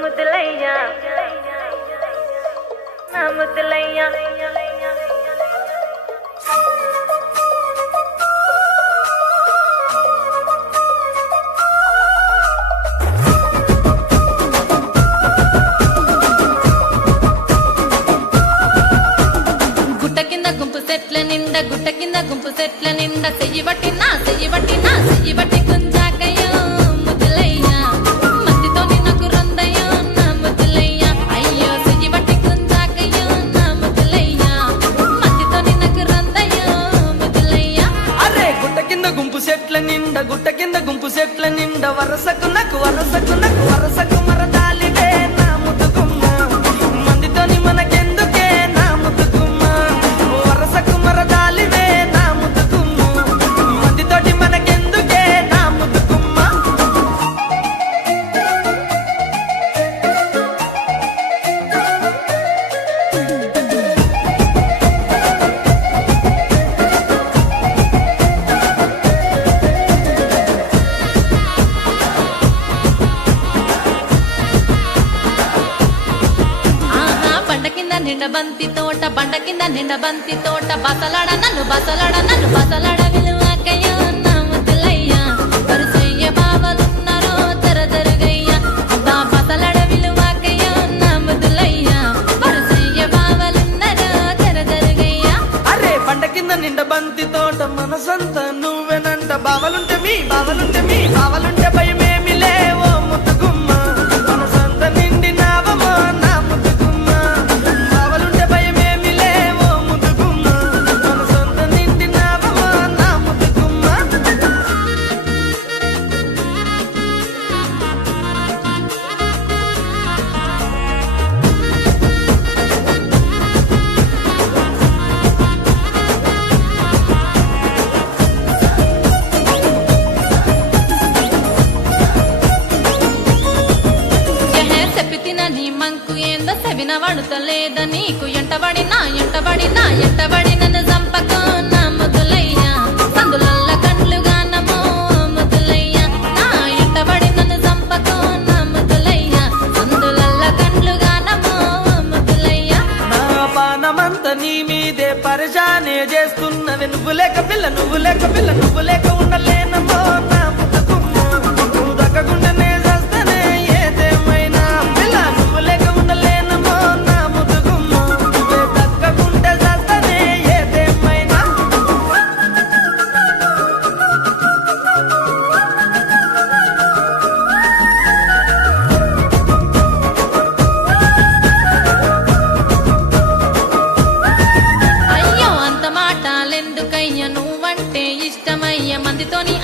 ముద్దులయ్యా నా ముద్దులయ్యా గుట్ట కింద గుంపు సెట్ల నిండా చెయ్యి బట్టి కుంజాకయ్యో ముద్దులయ్యా మందితోని నాకు రందయ్యో నా ముద్దులయ్యా అయ్యో చెయ్యి బట్టి కుంజాకయ్యో నా ముద్దులయ్యా మందితోని నాకు రందయ్యో ముద్దులయ్యా అరే గుట్ట కింద గుంపు సెట్ల నిండా వరసకు మరదాలివే నా ముద్దుగుమ్మ మందితోని మనకెందుకే నా ముద్దుగుమ్మ వరసకు మరదాలివే నా ముద్దుగుమ్మ మందితోటి మనకెందుకే నా ముద్దుగుమ్మ ఆహా బండ కింద నిండ బంతి తోట బసలాడ విలువాకయ్యో నా ముద్దులయ్యా వరుసయ్య బావలున్నారో జరగయ్యా అబ్బా బసలాడ విలువాకయ్యో నా ముద్దులయ్యా వరుసయ్య బావలున్నారో జరగయ్యా అరే బండ కింద నిండ బంతి తోట మనసంత నువ్వెనంట బావలుంటే భయమేమి లేవో ముద్దుగుమ్మ మనసంత నిండినావమో నా ముద్దుగుమ్మ బావలుంటే భయమేమి లేవో ముద్దుగుమ్మ మనసంత నిండినావమో నా ముద్దుగుమ్మ చెప్పిన నీ మంకు ఏందో సెవిన వడుతలేద నీకు ఎంటబడి నన్ను చంపకో నా ముద్దులయ్యా సందులల్ల కండ్లుగా నమో ముద్దులయ్యా నా ఎంటబడి నన్ను చంపకో నా ముద్దులయ్యా సందులల్ల కండ్లుగా నమో ముద్దులయ్యా నా పానమంత నీ మీదే పరిశానే చేస్తున్నవి నువ్వు లేక పిల్ల ఉండలేనమో నా ముద్దుగుమ్మ నువ్వు దక్కకుండానే చేస్తనే ఏదేమైనా పిల్ల నువ్వు లేక ఉండలేనమో నా ముద్దుగుమ్మ నువ్వే దక్కకుంటే చేస్తనే ఏదేమైనా అయ్యో అంత మాటలెందుకయ్య నువ్వంటే ఇష్టమయ్య మందితోని